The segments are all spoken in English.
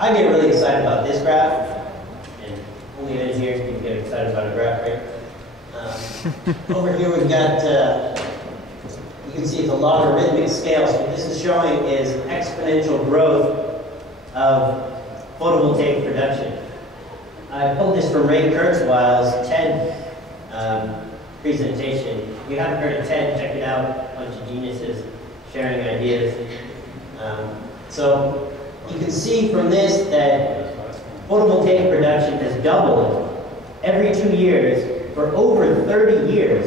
I get really excited about this graph, and only engineers can get excited about a graph, right? Over here we've got, you can see it's a logarithmic scale. So what this is showing is exponential growth of photovoltaic production. I pulled this from Ray Kurzweil's TED presentation. If you haven't heard of TED, check it out. A bunch of geniuses sharing ideas. So you can see from this that photovoltaic production has doubled every 2 years for over 30 years.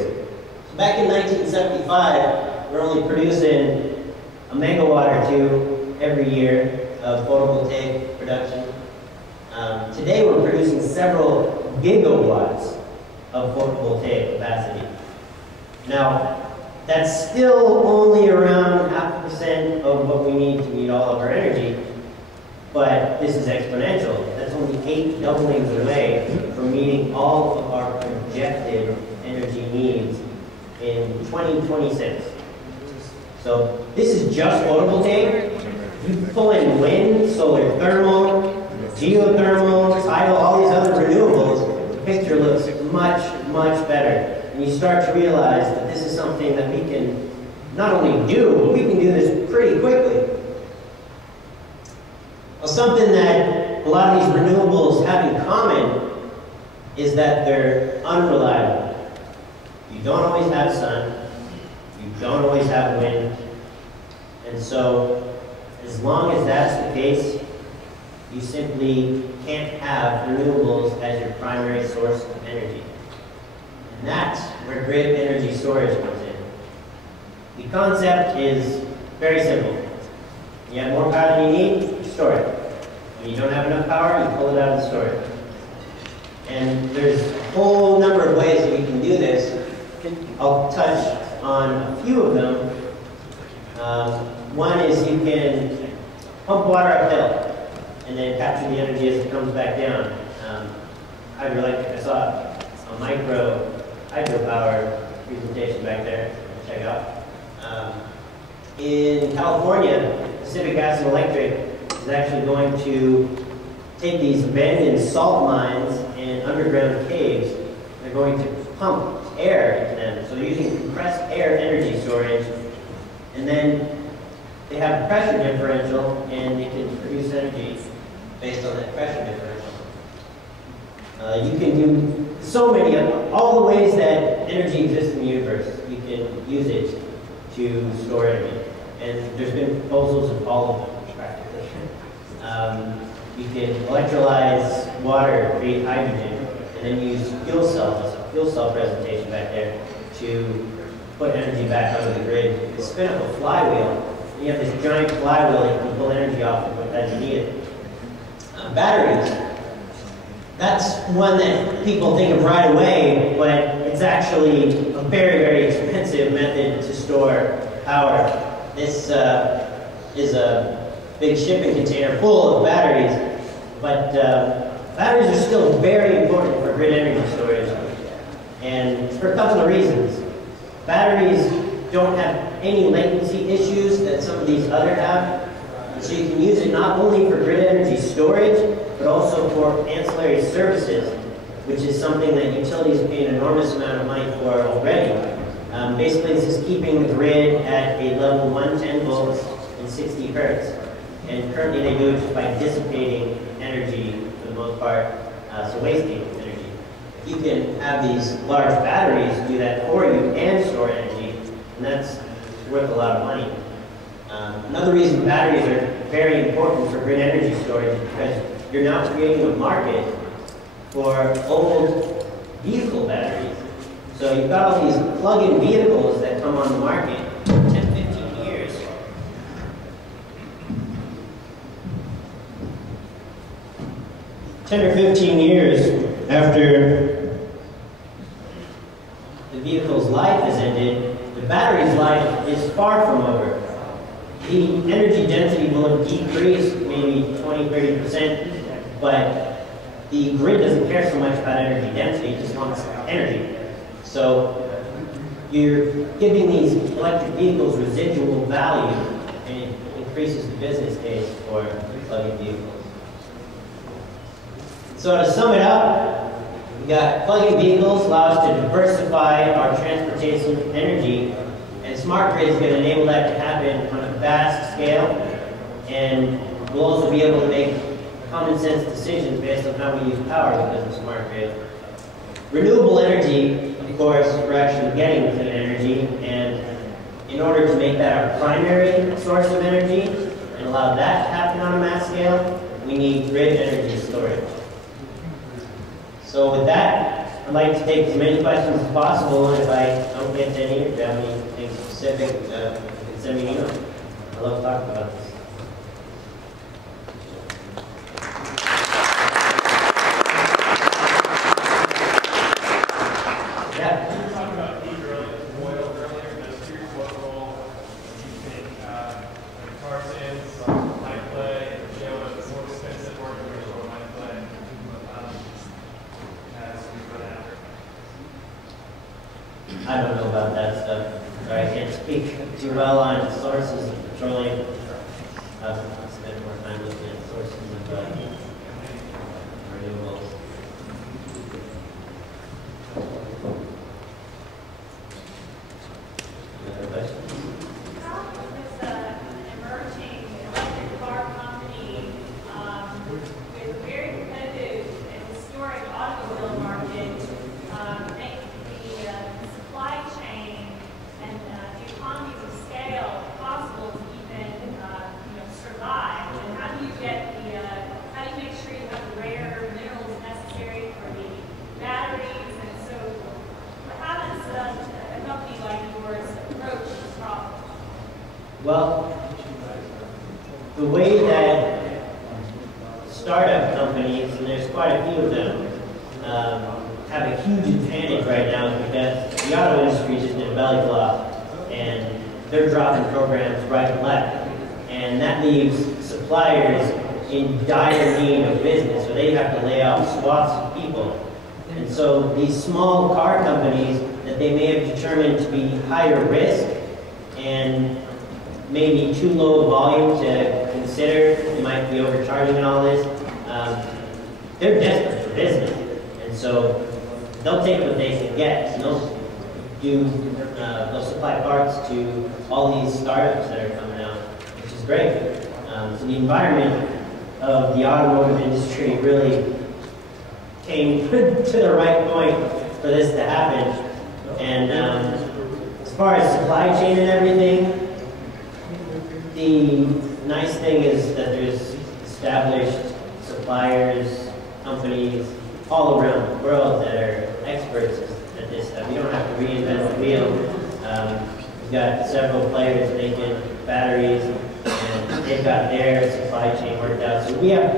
So back in 1975, we're only producing a megawatt or two every year of photovoltaic production. Today we're producing several gigawatts of photovoltaic capacity. Now, that's still only around 0.5% of what we need to meet all of our energy, but this is exponential. That's only 8 doublings away from meeting all of our projected energy needs in 2026. So this is just photovoltaic. You pull in wind, solar thermal, geothermal, tidal, all these other renewables, the picture looks much, much better. And you start to realize that this is something that we can not only do, but we can do this pretty quickly. Well, something that a lot of these renewables have in common is that they're unreliable. You don't always have sun, you don't always have wind, and so as long as that's the case, you simply can't have renewables as your primary source of energy. And that's where grid energy storage comes in. The concept is very simple. You have more power than you need, you store it. When you don't have enough power, you pull it out and store it. And there's a whole number of ways that we can do this. I'll touch on a few of them. One is you can pump water uphill and then capture the energy as it comes back down. Hydroelectric, I saw a micro hydropower presentation back there. Check it out. In California, Pacific Gas and Electric is actually going to take these abandoned salt mines and underground caves. They're going to pump air into them. So they're using compressed air energy storage, and then they have a pressure differential, and they can produce energy based on that pressure differential. You can do so many, all the ways that energy exists in the universe, you can use it to store energy. And there's been proposals of all of them, practically. You can electrolyze water, create hydrogen, and then use fuel cells, a fuel cell presentation back there, to put energy back onto the grid. You spin up a flywheel, and you have this giant flywheel that you can pull energy off of as you need it. Batteries. That's one that people think of right away, but it's actually a very, very expensive method to store power. This is a big shipping container full of batteries, but batteries are still very important for grid energy storage, and for a couple of reasons. Batteries don't have any latency issues that some of these others have, so you can use it not only for grid energy storage, but also for ancillary services, which is something that utilities pay an enormous amount of money for already. Basically, this is keeping the grid at a level 110 volts and 60 hertz. And currently they do it just by dissipating energy for the most part, so wasting energy. If you can have these large batteries do that for you and store energy, and that's worth a lot of money. Another reason batteries are very important for grid energy storage is because you're now creating a market for old vehicle batteries. So you've got all these plug-in vehicles that come on the market 10, 15 years. 10 or 15 years after the vehicle's life has ended, the battery's life is far from over. The energy density will have decreased maybe 20, 30%, but the grid doesn't care so much about energy density, it just wants energy. So you're giving these electric vehicles residual value, and it increases the business case for plug-in vehicles. So to sum it up, we got plug-in vehicles allow us to diversify our transportation energy, and smart grid is going to enable that to happen on a vast scale, and we'll also be able to make common sense decisions based on how we use power because of smart grid. Renewable energy, of course, we're actually getting clean energy, and in order to make that our primary source of energy and allow that to happen on a mass scale, we need grid energy storage. So with that, I'd like to take as many questions as possible, and if I don't get to any, or if you have anything specific, you can send me an email. I love talking about this. I don't know about that stuff. Sorry, I can't speak too well on sources of petroleum. I'll spend more time looking at sources of renewables. Any other questions? With an emerging electric car company with a very competitive and historic automobile market, make the supply chain and the economies of scale possible to even survive? And how do you get how do you make sure you have the rare minerals necessary for the batteries and so forth? How does a company like yours approach this problem? Well, the way that startup companies, and there's quite a few of them, have a huge advantage right now because the auto industry just did a belly flop, and they're dropping programs right and left, and that leaves suppliers in dire need of business, so they have to lay off swaths of people. And so these small car companies that they may have determined to be higher risk and maybe too low volume to consider, they might be overcharging and all this, they're desperate for business. And so they'll take what they can get. And they'll supply parts to all these startups that are coming out, which is great. So the environment of the automotive industry really came to the right point for this to happen. And as far as supply chain and everything, the nice thing is that there's established suppliers, companies all around the world that are experts at this stuff. You don't have to reinvent the wheel. We've got several players making batteries, and they've got their supply chain worked out. So we have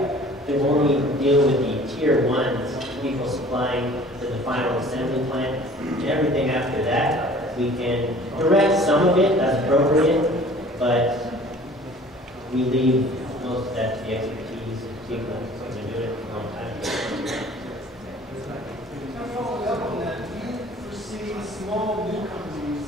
to only deal with the tier 1s, people supplying to the final assembly plant. And everything after that, we can direct some of it as appropriate, but we leave most of that to the expertise of people who've been doing it for a long time. Following up on that, do you foresee small new companies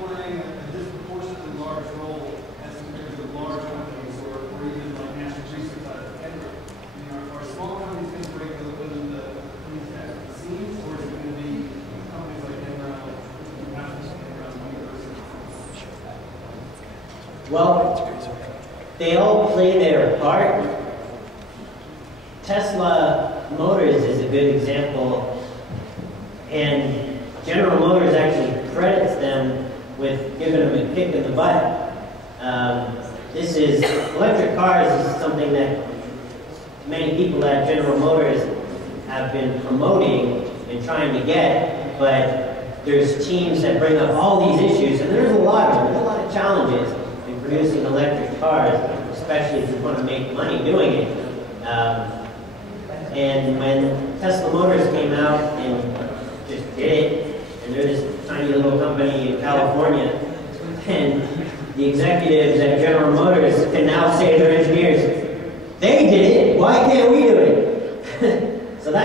playing a disproportionately large role as compared to large companies, or even like National Research out of Edinburgh? Are small companies going to break open the scenes, or is it going to be companies like Edinburgh, University? Well, they all play their part. Tesla Motors is a good example, and General Motors actually credits them with giving them a kick in the butt. Electric cars is something that many people at General Motors have been promoting and trying to get, but there's teams that bring up all these issues, and there's a lot of them. There's a lot of challenges in producing electric cars, especially if you want to make money doing it. And when Tesla Motors came out and just did it, and they're this tiny little company in California, and the executives at General Motors can now say to their engineers, they did it, why can't we do it? So that